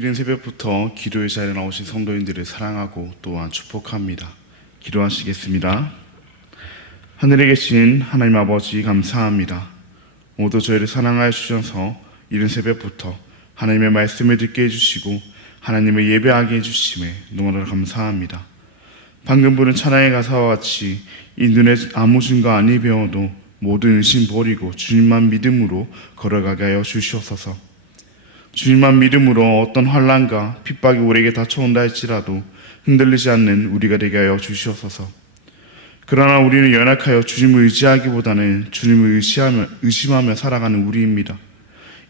이른 새벽부터 기도의 자리에 나오신 성도님들을 사랑하고 또한 축복합니다. 기도하시겠습니다. 하늘에 계신 하나님 아버지 감사합니다. 오늘도 저희를 사랑하여 주셔서 이른 새벽부터 하나님의 말씀을 듣게 해주시고 하나님을 예배하게 해주심에 너무나 감사합니다. 방금 부른 찬양의 가사와 같이 이 눈에 아무 증거 아니 배워도 모든 의심 버리고 주님만 믿음으로 걸어가게 하여 주시옵소서. 주님만 믿음으로 어떤 환난과 핍박이 우리에게 닥쳐온다 할지라도 흔들리지 않는 우리가 되게 하여 주시옵소서. 그러나 우리는 연약하여 주님을 의지하기보다는 주님을 의심하며 살아가는 우리입니다.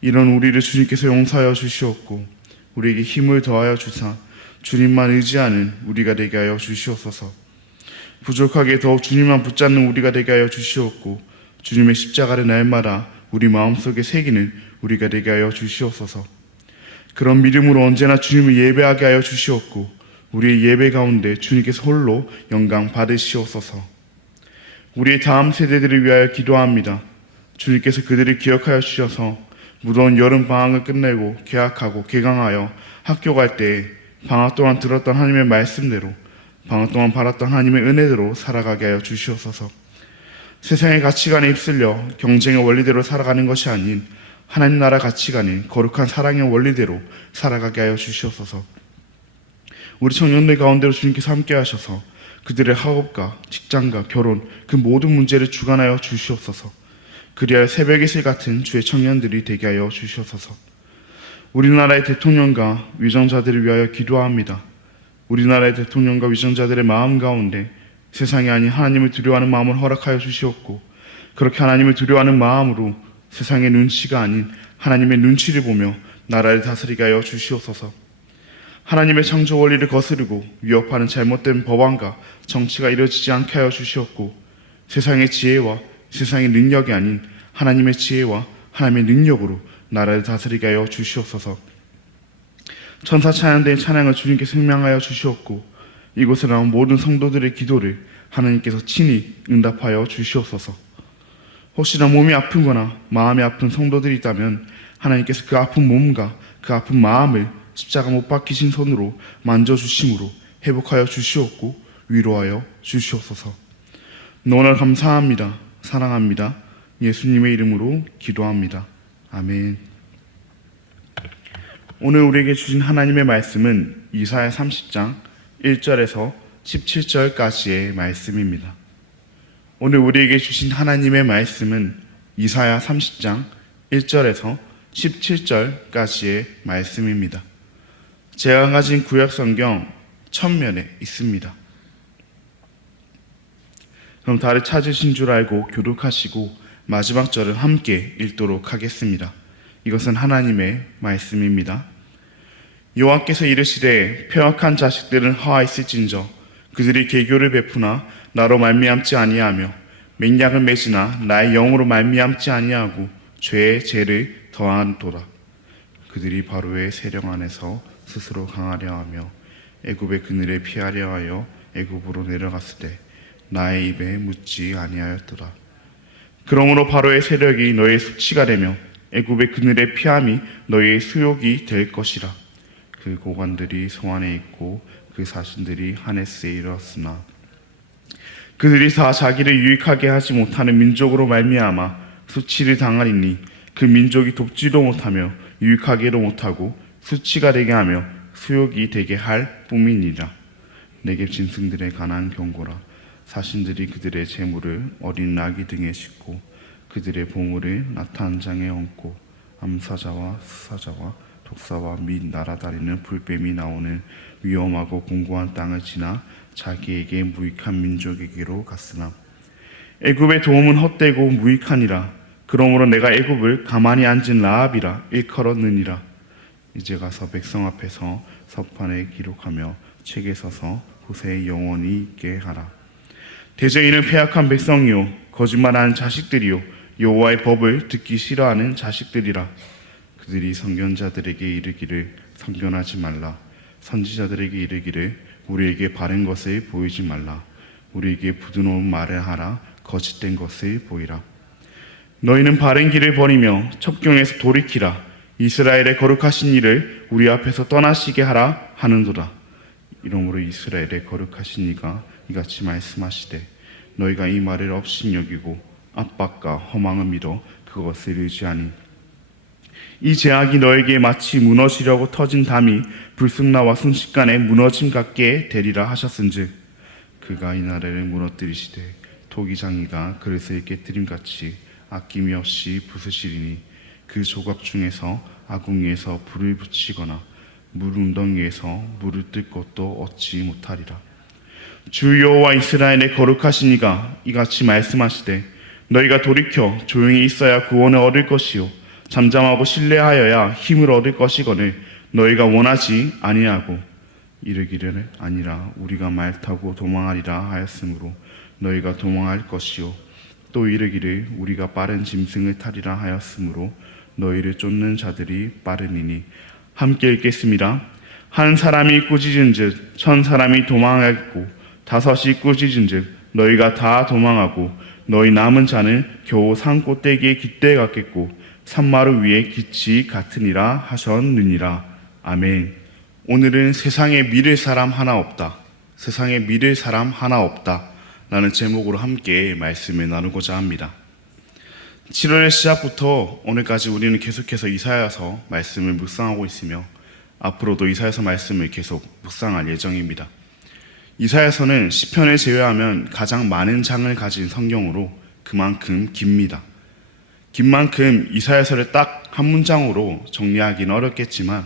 이런 우리를 주님께서 용서하여 주시옵고 우리에게 힘을 더하여 주사 주님만 의지하는 우리가 되게 하여 주시옵소서. 부족하게 더욱 주님만 붙잡는 우리가 되게 하여 주시옵고 주님의 십자가를 날마다 우리 마음속에 새기는 우리가 되게 하여 주시옵소서. 그런 믿음으로 언제나 주님을 예배하게 하여 주시옵고 우리의 예배 가운데 주님께서 홀로 영광 받으시옵소서. 우리의 다음 세대들을 위하여 기도합니다. 주님께서 그들을 기억하여 주셔서 무더운 여름 방학을 끝내고 개학하고 개강하여 학교 갈 때 방학 동안 들었던 하나님의 말씀대로 방학 동안 받았던 하나님의 은혜대로 살아가게 하여 주시옵소서. 세상의 가치관에 휩쓸려 경쟁의 원리대로 살아가는 것이 아닌 하나님 나라 가치관인 거룩한 사랑의 원리대로 살아가게 하여 주시옵소서. 우리 청년들 가운데로 주님께서 함께 하셔서 그들의 학업과 직장과 결혼 그 모든 문제를 주관하여 주시옵소서. 그리하여 새벽 이슬 같은 주의 청년들이 되게 하여 주시옵소서. 우리나라의 대통령과 위정자들을 위하여 기도합니다. 우리나라의 대통령과 위정자들의 마음 가운데 세상이 아닌 하나님을 두려워하는 마음을 허락하여 주시옵고 그렇게 하나님을 두려워하는 마음으로 세상의 눈치가 아닌 하나님의 눈치를 보며 나라를 다스리게 하여 주시옵소서. 하나님의 창조 원리를 거스르고 위협하는 잘못된 법안과 정치가 이루어지지 않게 하여 주시옵고 세상의 지혜와 세상의 능력이 아닌 하나님의 지혜와 하나님의 능력으로 나라를 다스리게 하여 주시옵소서. 천사 찬양대의 찬양을 주님께 생명하여 주시옵고 이곳에 나온 모든 성도들의 기도를 하나님께서 친히 응답하여 주시옵소서. 혹시나 몸이 아픈거나 마음이 아픈 성도들이 있다면 하나님께서 그 아픈 몸과 그 아픈 마음을 십자가 못 박히신 손으로 만져주심으로 회복하여 주시옵고 위로하여 주시옵소서. 너무나 감사합니다. 사랑합니다. 예수님의 이름으로 기도합니다. 아멘. 오늘 우리에게 주신 하나님의 말씀은 이사야 30장 1절에서 17절까지의 말씀입니다. 오늘 우리에게 주신 하나님의 말씀은 이사야 30장 1절에서 17절까지의 말씀입니다. 제가 가진 구약 성경 첨면에 있습니다. 그럼 다들 찾으신 줄 알고 교독하시고 마지막 절을 함께 읽도록 하겠습니다. 이것은 하나님의 말씀입니다. 여호와께서 이르시되 패역한 자식들은 허하있을진저 그들이 계교를 베푸나 나로 말미암지 아니하며 맹약을 맺으나 나의 영으로 말미암지 아니하고 죄의 죄를 더하도다. 그들이 바로의 세령 안에서 스스로 강하려 하며 애굽의 그늘에 피하려 하여 애굽으로 내려갔을 때 나의 입에 묻지 아니하였더라. 그러므로 바로의 세력이 너의 수치가 되며 애굽의 그늘에 피함이 너의 수욕이 될 것이라. 그 고관들이 소안에 있고 그 사신들이 하네스에 이르렀으나 그들이 다 자기를 유익하게 하지 못하는 민족으로 말미암아 수치를 당하리니 그 민족이 돕지도 못하며 유익하게도 못하고 수치가 되게 하며 수욕이 되게 할 뿐이니라. 네겝 짐승들의 가난 경고라. 사신들이 그들의 재물을 어린 나귀 등에 싣고 그들의 보물을 나타난 장에 얹고 암사자와 수사자와 독사와 및 날아다니는 불뱀이 나오는 위험하고 공고한 땅을 지나 자기에게 무익한 민족에게로 갔으나 애굽의 도움은 헛되고 무익하니라. 그러므로 내가 애굽을 가만히 앉은 라합이라 일컬었느니라. 이제 가서 백성 앞에서 서판에 기록하며 책에 서서 후세에 영원히 있게 하라. 대저희는 패역한 백성이요 거짓말하는 자식들이요 여호와의 법을 듣기 싫어하는 자식들이라. 그들이 선견자들에게 이르기를 선견하지 말라. 선지자들에게 이르기를 우리에게 바른 것을 보이지 말라. 우리에게 부드러운 말을 하라. 거짓된 것을 보이라. 너희는 바른 길을 버리며 첩경에서 돌이키라. 이스라엘의 거룩하신 이를 우리 앞에서 떠나시게 하라 하는도다. 이러므로 이스라엘의 거룩하신 이가 이같이 말씀하시되 너희가 이 말을 업신여기고 압박과 허망을 믿어 그것을 의지하니 이 제약이 너에게 마치 무너지려고 터진 담이 불승나와 순식간에 무너짐 같게 되리라 하셨은즉 그가 이 나라를 무너뜨리시되 토기장이가 그릇을 깨뜨림같이 아낌이 없이 부수시리니 그 조각 중에서 아궁이에서 불을 붙이거나 물 웅덩이에서 물을 뜰 것도 얻지 못하리라. 주 여호와 이스라엘의 거룩하신 이가 이같이 말씀하시되 너희가 돌이켜 조용히 있어야 구원을 얻을 것이요 잠잠하고 신뢰하여야 힘을 얻을 것이거늘 너희가 원하지 아니하고 이르기를 아니라 우리가 말 타고 도망하리라 하였으므로 너희가 도망할 것이요 또 이르기를 우리가 빠른 짐승을 타리라 하였으므로 너희를 쫓는 자들이 빠르니니 함께 읽겠습니다. 한 사람이 꾸짖은즉 천 사람이 도망하겠고 다섯이 꾸짖은즉 너희가 다 도망하고 너희 남은 자는 겨우 산 꼭대기에 깃대 같겠고 산마루 위에 깃이 같으니라 하셨느니라. 아멘. 오늘은 세상에 믿을 사람 하나 없다. 세상에 믿을 사람 하나 없다. 라는 제목으로 함께 말씀을 나누고자 합니다. 7월의 시작부터 오늘까지 우리는 계속해서 이사야서 말씀을 묵상하고 있으며 앞으로도 이사야서 말씀을 계속 묵상할 예정입니다. 이사야서는 시편을 제외하면 가장 많은 장을 가진 성경으로 그만큼 깁니다. 긴 만큼 이사야서를 딱 한 문장으로 정리하기는 어렵겠지만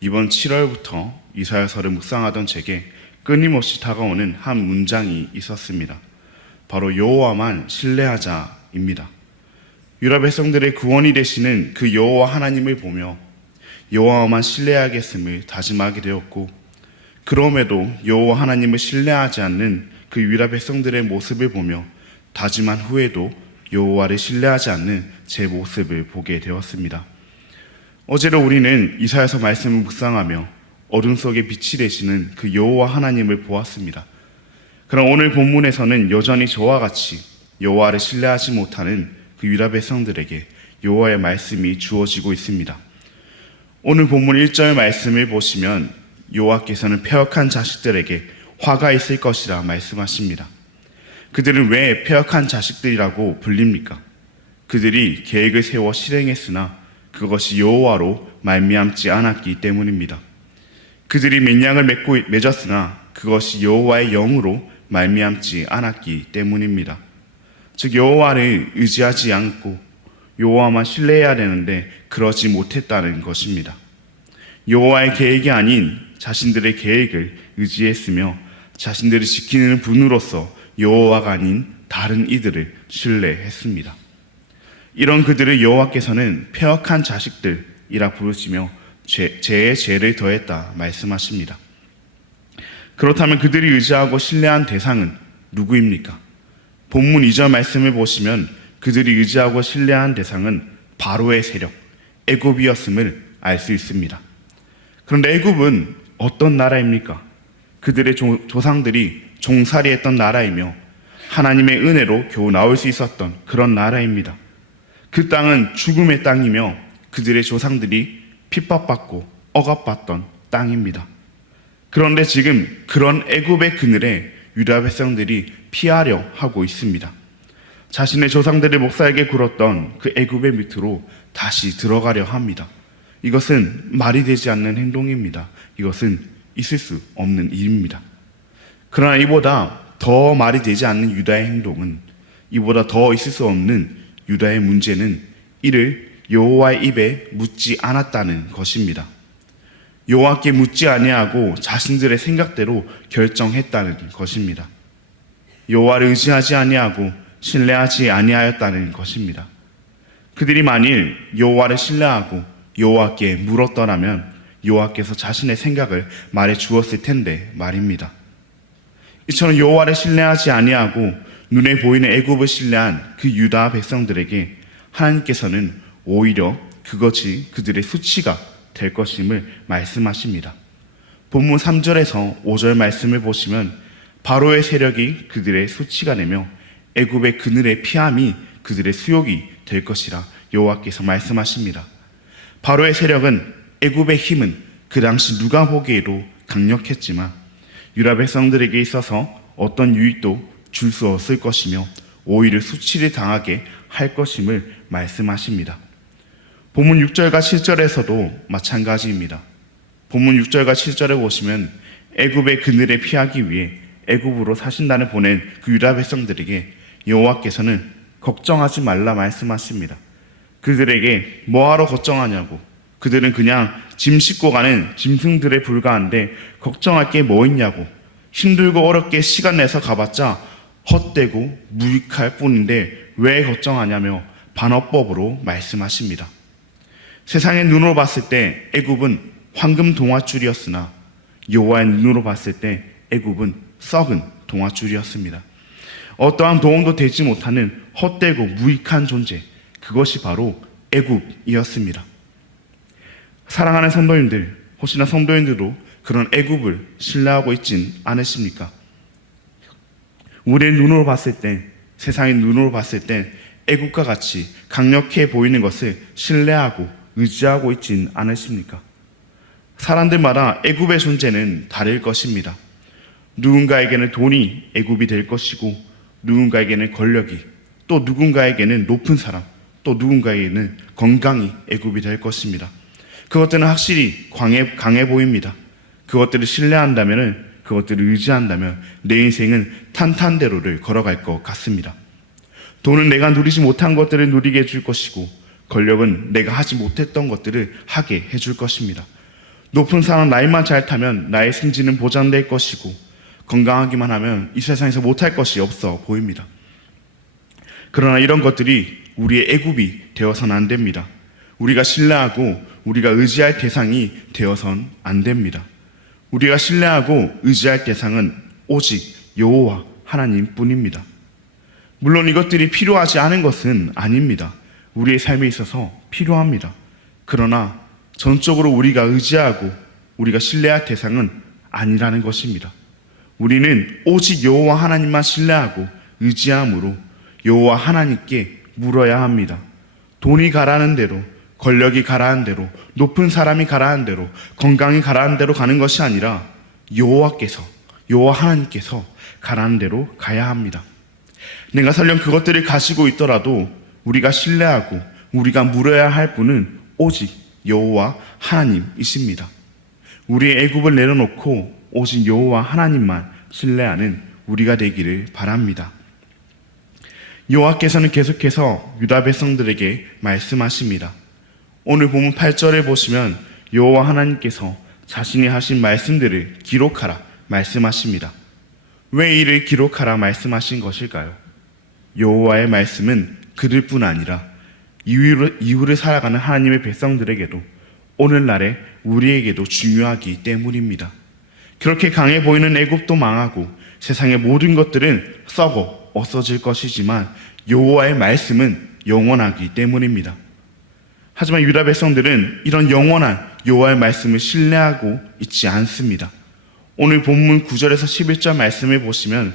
이번 7월부터 이사야서를 묵상하던 제게 끊임없이 다가오는 한 문장이 있었습니다. 바로 여호와만 신뢰하자입니다. 유다 백성들의 구원이 되시는 그 여호와 하나님을 보며 여호와만 신뢰하겠음을 다짐하게 되었고 그럼에도 여호와 하나님을 신뢰하지 않는 그 유다 백성들의 모습을 보며 다짐한 후에도 여호와를 신뢰하지 않는 제 모습을 보게 되었습니다. 어제로 우리는 이사야서 말씀을 묵상하며 어둠 속에 빛이 되시는 그 여호와 하나님을 보았습니다. 그럼 오늘 본문에서는 여전히 저와 같이 여호와를 신뢰하지 못하는 그 유다 백성들에게 여호와의 말씀이 주어지고 있습니다. 오늘 본문 1절 말씀을 보시면 여호와께서는 패역한 자식들에게 화가 있을 것이라 말씀하십니다. 그들은 왜 패역한 자식들이라고 불립니까? 그들이 계획을 세워 실행했으나 그것이 여호와로 말미암지 않았기 때문입니다. 그들이 맹약을 맺었으나 그것이 여호와의 영으로 말미암지 않았기 때문입니다. 즉 여호와를 의지하지 않고 여호와만 신뢰해야 되는데 그러지 못했다는 것입니다. 여호와의 계획이 아닌 자신들의 계획을 의지했으며 자신들을 지키는 분으로서 여호와가 아닌 다른 이들을 신뢰했습니다. 이런 그들을 여호와께서는 패역한 자식들이라 부르시며 죄에 죄를 더했다 말씀하십니다. 그렇다면 그들이 의지하고 신뢰한 대상은 누구입니까? 본문 2절 말씀을 보시면 그들이 의지하고 신뢰한 대상은 바로의 세력, 애굽이었음을 알 수 있습니다. 그런데 애굽은 어떤 나라입니까? 그들의 조상들이 종살이했던 나라이며 하나님의 은혜로 겨우 나올 수 있었던 그런 나라입니다. 그 땅은 죽음의 땅이며 그들의 조상들이 핍박받고 억압받던 땅입니다. 그런데 지금 그런 애굽의 그늘에 유다 백성들이 피하려 하고 있습니다. 자신의 조상들의 목사에게 굴었던 그 애굽의 밑으로 다시 들어가려 합니다. 이것은 말이 되지 않는 행동입니다. 이것은 있을 수 없는 일입니다. 그러나 이보다 더 말이 되지 않는 유다의 행동은, 이보다 더 있을 수 없는 유다의 문제는 이를 여호와의 입에 묻지 않았다는 것입니다. 여호와께 묻지 아니하고 자신들의 생각대로 결정했다는 것입니다. 여호와를 의지하지 아니하고 신뢰하지 아니하였다는 것입니다. 그들이 만일 여호와를 신뢰하고 여호와께 물었더라면 여호와께서 자신의 생각을 말해 주었을 텐데 말입니다. 이처럼 여호와를 신뢰하지 아니하고 눈에 보이는 애굽을 신뢰한 그 유다 백성들에게 하나님께서는 오히려 그것이 그들의 수치가 될 것임을 말씀하십니다. 본문 3절에서 5절 말씀을 보시면 바로의 세력이 그들의 수치가 되며 애굽의 그늘의 피함이 그들의 수욕이 될 것이라 여호와께서 말씀하십니다. 바로의 세력은 애굽의 힘은 그 당시 누가 보기에도 강력했지만 유다 백성들에게 있어서 어떤 유익도 줄 수 없을 것이며 오히려 수치를 당하게 할 것임을 말씀하십니다. 본문 6절과 7절에서도 마찬가지입니다. 본문 6절과 7절에 보시면 애굽의 그늘에 피하기 위해 애굽으로 사신단을 보낸 그 유다 백성들에게 여호와께서는 걱정하지 말라 말씀하십니다. 그들에게 뭐하러 걱정하냐고, 그들은 그냥 짐 싣고 가는 짐승들에 불과한데 걱정할 게 뭐 있냐고, 힘들고 어렵게 시간 내서 가봤자 헛되고 무익할 뿐인데 왜 걱정하냐며 반어법으로 말씀하십니다. 세상의 눈으로 봤을 때 애굽은 황금 동아줄이었으나 여호와의 눈으로 봤을 때 애굽은 썩은 동아줄이었습니다. 어떠한 도움도 되지 못하는 헛되고 무익한 존재, 그것이 바로 애굽이었습니다. 사랑하는 성도님들, 혹시나 성도님들도 그런 애굽을 신뢰하고 있진 않으십니까? 우리의 눈으로 봤을 때, 세상의 눈으로 봤을 때 애굽과 같이 강력해 보이는 것을 신뢰하고 의지하고 있진 않으십니까? 사람들마다 애굽의 존재는 다를 것입니다. 누군가에게는 돈이 애굽이 될 것이고, 누군가에게는 권력이, 또 누군가에게는 높은 사람, 또 누군가에게는 건강이 애굽이 될 것입니다. 그것들은 확실히 강해 보입니다. 그것들을 신뢰한다면, 그것들을 의지한다면 내 인생은 탄탄대로를 걸어갈 것 같습니다. 돈은 내가 누리지 못한 것들을 누리게 해줄 것이고, 권력은 내가 하지 못했던 것들을 하게 해줄 것입니다. 높은 사람 나이만 잘 타면 나의 승진은 보장될 것이고, 건강하기만 하면 이 세상에서 못할 것이 없어 보입니다. 그러나 이런 것들이 우리의 애굽이 되어서는 안 됩니다. 우리가 신뢰하고 우리가 의지할 대상이 되어선 안 됩니다. 우리가 신뢰하고 의지할 대상은 오직 여호와 하나님뿐입니다. 물론 이것들이 필요하지 않은 것은 아닙니다. 우리의 삶에 있어서 필요합니다. 그러나 전적으로 우리가 의지하고 우리가 신뢰할 대상은 아니라는 것입니다. 우리는 오직 여호와 하나님만 신뢰하고 의지함으로 여호와 하나님께 물어야 합니다. 돈이 가라는 대로, 권력이 가라는 대로, 높은 사람이 가라는 대로, 건강이 가라는 대로 가는 것이 아니라 여호와 하나님께서 가라는 대로 가야 합니다. 내가 설령 그것들을 가지고 있더라도 우리가 신뢰하고 우리가 물어야 할 분은 오직 여호와 하나님이십니다. 우리의 애굽을 내려놓고 오직 여호와 하나님만 신뢰하는 우리가 되기를 바랍니다. 여호와께서는 계속해서 유다 백성들에게 말씀하십니다. 오늘 본문 8절에 보시면 여호와 하나님께서 자신이 하신 말씀들을 기록하라 말씀하십니다. 왜 이를 기록하라 말씀하신 것일까요? 여호와의 말씀은 그들 뿐 아니라 이후를 살아가는 하나님의 백성들에게도 오늘날의 우리에게도 중요하기 때문입니다. 그렇게 강해 보이는 애굽도 망하고 세상의 모든 것들은 썩어 없어질 것이지만 여호와의 말씀은 영원하기 때문입니다. 하지만 유다 백성들은 이런 영원한 여호와의 말씀을 신뢰하고 있지 않습니다. 오늘 본문 9절에서 11절 말씀을 보시면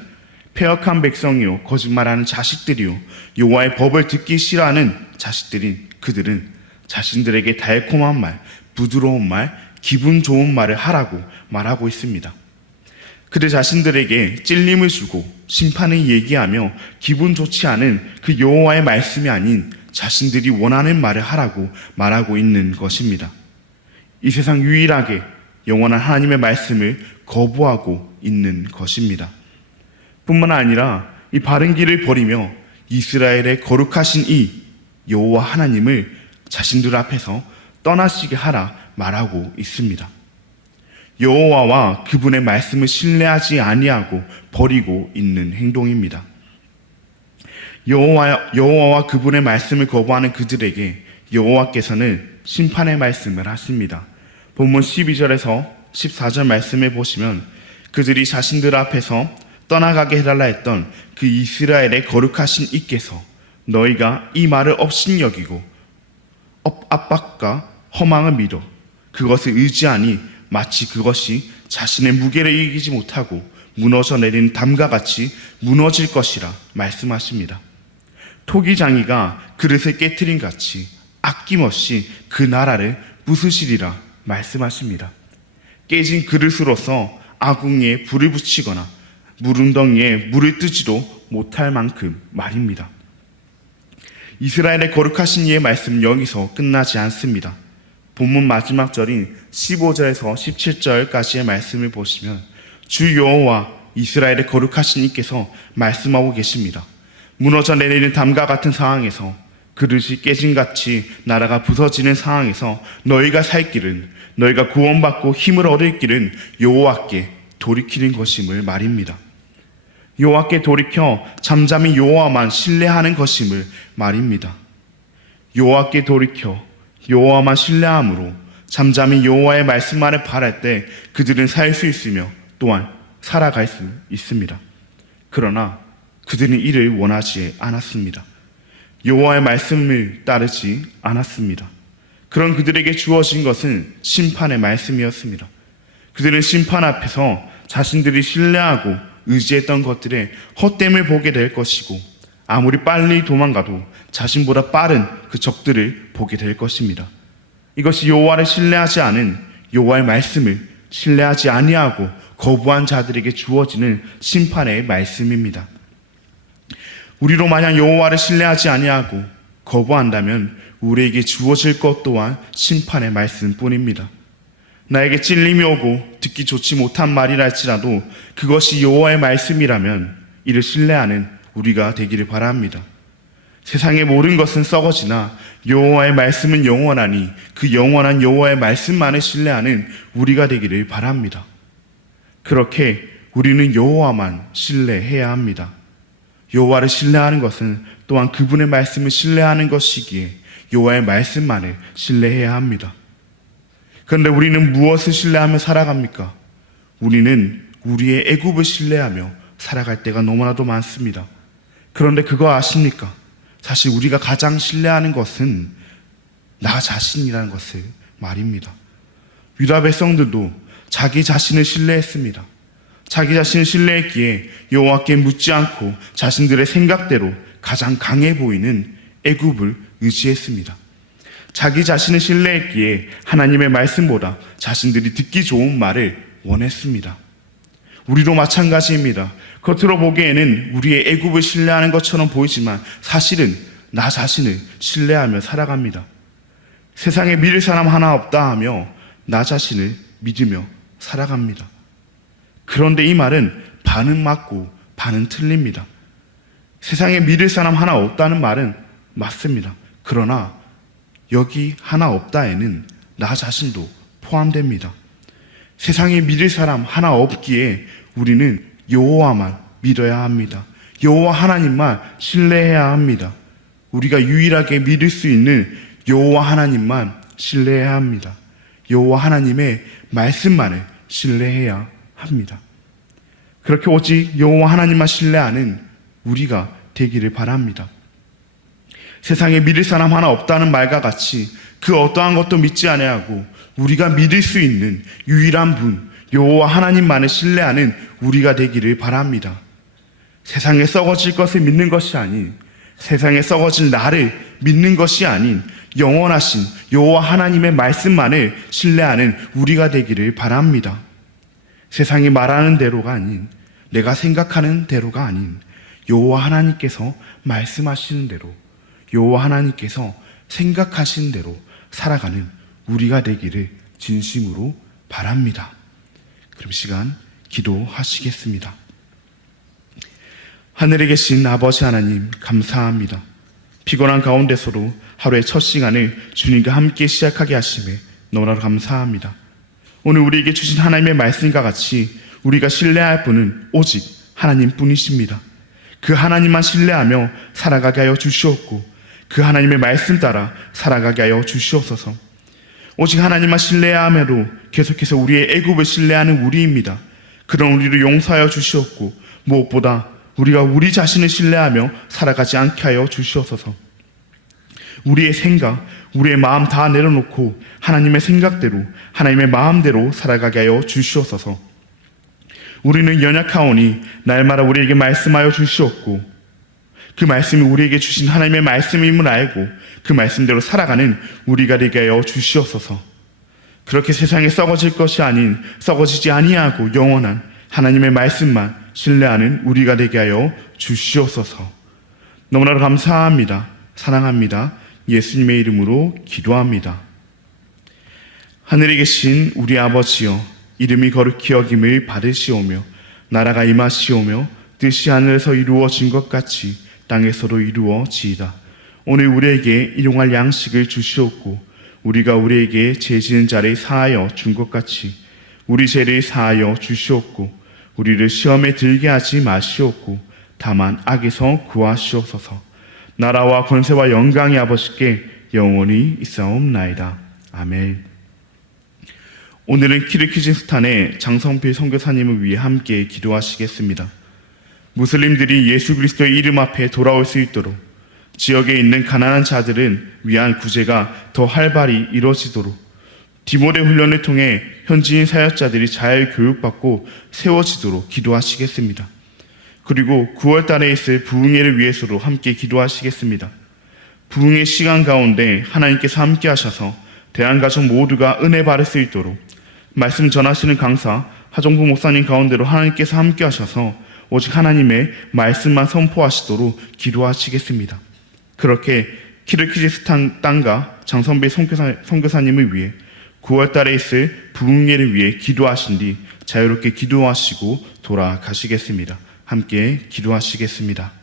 패역한 백성이요 거짓말하는 자식들이요 여호와의 법을 듣기 싫어하는 자식들인 그들은 자신들에게 달콤한 말, 부드러운 말, 기분 좋은 말을 하라고 말하고 있습니다. 그들 자신들에게 찔림을 주고 심판을 얘기하며 기분 좋지 않은 그 여호와의 말씀이 아닌 자신들이 원하는 말을 하라고 말하고 있는 것입니다. 이 세상 유일하게 영원한 하나님의 말씀을 거부하고 있는 것입니다. 뿐만 아니라 이 바른 길을 버리며 이스라엘의 거룩하신 이 여호와 하나님을 자신들 앞에서 떠나시게 하라 말하고 있습니다. 여호와와 그분의 말씀을 신뢰하지 아니하고 버리고 있는 행동입니다. 여호와와 그분의 말씀을 거부하는 그들에게 여호와께서는 심판의 말씀을 하십니다. 본문 12절에서 14절 말씀을 보시면 그들이 자신들 앞에서 떠나가게 해달라 했던 그 이스라엘의 거룩하신 이께서 너희가 이 말을 업신여기고 압박과 허망을 믿어 그것을 의지하니 마치 그것이 자신의 무게를 이기지 못하고 무너져 내린 담과 같이 무너질 것이라 말씀하십니다. 토기장이가 그릇을 깨트린 같이 아낌없이 그 나라를 부수시리라 말씀하십니다. 깨진 그릇으로서 아궁이에 불을 붙이거나 물웅덩이에 물을 뜨지도 못할 만큼 말입니다. 이스라엘의 거룩하신 이의 말씀은 여기서 끝나지 않습니다. 본문 마지막 절인 15절에서 17절까지의 말씀을 보시면 주 여호와 이스라엘의 거룩하신 이께서 말씀하고 계십니다. 무너져 내리는 담과 같은 상황에서, 그릇이 깨짐같이 나라가 부서지는 상황에서 너희가 살 길은, 너희가 구원받고 힘을 얻을 길은 여호와께 돌이키는 것임을 말입니다. 여호와께 돌이켜 잠잠히 여호와만 신뢰하는 것임을 말입니다. 여호와께 돌이켜 여호와만 신뢰함으로 잠잠히 여호와의 말씀만을 바랄 때 그들은 살 수 있으며 또한 살아갈 수 있습니다. 그러나 그들은 이를 원하지 않았습니다. 여호와의 말씀을 따르지 않았습니다. 그런 그들에게 주어진 것은 심판의 말씀이었습니다. 그들은 심판 앞에서 자신들이 신뢰하고 의지했던 것들의 헛됨을 보게 될 것이고, 아무리 빨리 도망가도 자신보다 빠른 그 적들을 보게 될 것입니다. 이것이 여호와를 신뢰하지 않은, 여호와의 말씀을 신뢰하지 아니하고 거부한 자들에게 주어지는 심판의 말씀입니다. 우리로 만약 여호와를 신뢰하지 아니하고 거부한다면 우리에게 주어질 것 또한 심판의 말씀뿐입니다. 나에게 찔림이 오고 듣기 좋지 못한 말이라 할지라도 그것이 여호와의 말씀이라면 이를 신뢰하는 우리가 되기를 바랍니다. 세상의 모든 것은 썩어지나 여호와의 말씀은 영원하니 그 영원한 여호와의 말씀만을 신뢰하는 우리가 되기를 바랍니다. 그렇게 우리는 여호와만 신뢰해야 합니다. 여호와를 신뢰하는 것은 또한 그분의 말씀을 신뢰하는 것이기에 여호와의 말씀만을 신뢰해야 합니다. 그런데 우리는 무엇을 신뢰하며 살아갑니까? 우리는 우리의 애굽을 신뢰하며 살아갈 때가 너무나도 많습니다. 그런데 그거 아십니까? 사실 우리가 가장 신뢰하는 것은 나 자신이라는 것을 말입니다. 유다 백성들도 자기 자신을 신뢰했습니다. 자기 자신을 신뢰했기에 여호와께 묻지 않고 자신들의 생각대로 가장 강해 보이는 애굽을 의지했습니다. 자기 자신을 신뢰했기에 하나님의 말씀보다 자신들이 듣기 좋은 말을 원했습니다. 우리도 마찬가지입니다. 겉으로 보기에는 우리의 애굽을 신뢰하는 것처럼 보이지만 사실은 나 자신을 신뢰하며 살아갑니다. 세상에 믿을 사람 하나 없다 하며 나 자신을 믿으며 살아갑니다. 그런데 이 말은 반은 맞고 반은 틀립니다. 세상에 믿을 사람 하나 없다는 말은 맞습니다. 그러나 여기 하나 없다에는 나 자신도 포함됩니다. 세상에 믿을 사람 하나 없기에 우리는 여호와만 믿어야 합니다. 여호와 하나님만 신뢰해야 합니다. 우리가 유일하게 믿을 수 있는 여호와 하나님만 신뢰해야 합니다. 여호와 하나님의 말씀만을 신뢰해야 합니다. 그렇게 오직 여호와 하나님만 신뢰하는 우리가 되기를 바랍니다. 세상에 믿을 사람 하나 없다는 말과 같이 그 어떠한 것도 믿지 아니하고 우리가 믿을 수 있는 유일한 분 여호와 하나님만을 신뢰하는 우리가 되기를 바랍니다. 세상에 썩어질 것을 믿는 것이 아닌, 세상에 썩어질 나를 믿는 것이 아닌 영원하신 여호와 하나님의 말씀만을 신뢰하는 우리가 되기를 바랍니다. 세상이 말하는 대로가 아닌, 내가 생각하는 대로가 아닌 여호와 하나님께서 말씀하시는 대로, 여호와 하나님께서 생각하시는 대로 살아가는 우리가 되기를 진심으로 바랍니다. 그럼 시간 기도하시겠습니다. 하늘에 계신 아버지 하나님, 감사합니다. 피곤한 가운데서도 하루의 첫 시간을 주님과 함께 시작하게 하심에 너무나 감사합니다. 오늘 우리에게 주신 하나님의 말씀과 같이 우리가 신뢰할 분은 오직 하나님뿐이십니다. 그 하나님만 신뢰하며 살아가게 하여 주시옵고 그 하나님의 말씀 따라 살아가게 하여 주시옵소서. 오직 하나님만 신뢰해야 함에도 계속해서 우리의 애굽을 신뢰하는 우리입니다. 그런 우리를 용서하여 주시옵고 무엇보다 우리가 우리 자신을 신뢰하며 살아가지 않게 하여 주시옵소서. 우리의 생각, 우리의 마음 다 내려놓고 하나님의 생각대로, 하나님의 마음대로 살아가게 하여 주시옵소서. 우리는 연약하오니 날마다 우리에게 말씀하여 주시옵고 그 말씀이 우리에게 주신 하나님의 말씀임을 알고 그 말씀대로 살아가는 우리가 되게 하여 주시옵소서. 그렇게 세상에 썩어지지 아니하고 영원한 하나님의 말씀만 신뢰하는 우리가 되게 하여 주시옵소서. 너무나도 감사합니다. 사랑합니다. 예수님의 이름으로 기도합니다. 하늘에 계신 우리 아버지여, 이름이 거룩히 여김을 받으시오며 나라가 임하시오며 뜻이 하늘에서 이루어진 것 같이 땅에서도 이루어지이다. 오늘 우리에게 일용할 양식을 주시옵고 우리가 우리에게 죄 지은 자를 사하여 준 것 같이 우리 죄를 사하여 주시옵고 우리를 시험에 들게 하지 마시옵고 다만 악에서 구하시옵소서. 나라와 권세와 영광이 아버지께 영원히 있사옵나이다. 아멘. 오늘은 키르기즈스탄의 장성필 선교사님을 위해 함께 기도하시겠습니다. 무슬림들이 예수 그리스도의 이름 앞에 돌아올 수 있도록 지역에 있는 가난한 자들은 위한 구제가 더 활발히 이루어지도록 디모데 훈련을 통해 현지인 사역자들이 잘 교육받고 세워지도록 기도하시겠습니다. 그리고 9월 달에 있을 부흥회를 위해서도 함께 기도하시겠습니다. 부흥의 시간 가운데 하나님께서 함께 하셔서 대한가족 모두가 은혜 받을 수 있도록 말씀 전하시는 강사 하정부 목사님 가운데로 하나님께서 함께 하셔서 오직 하나님의 말씀만 선포하시도록 기도하시겠습니다. 그렇게 키르기즈스탄 땅과 장성배 선교사님을 위해 9월 달에 있을 부흥회를 위해 기도하신 뒤 자유롭게 기도하시고 돌아가시겠습니다. 함께 기도하시겠습니다.